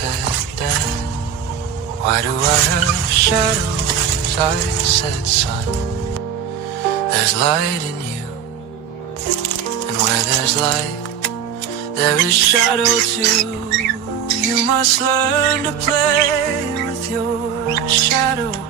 said, Dad, why do I have shadows? I said, son, there's light in you. And where there's light, there is shadow too. You must learn to play with your shadow.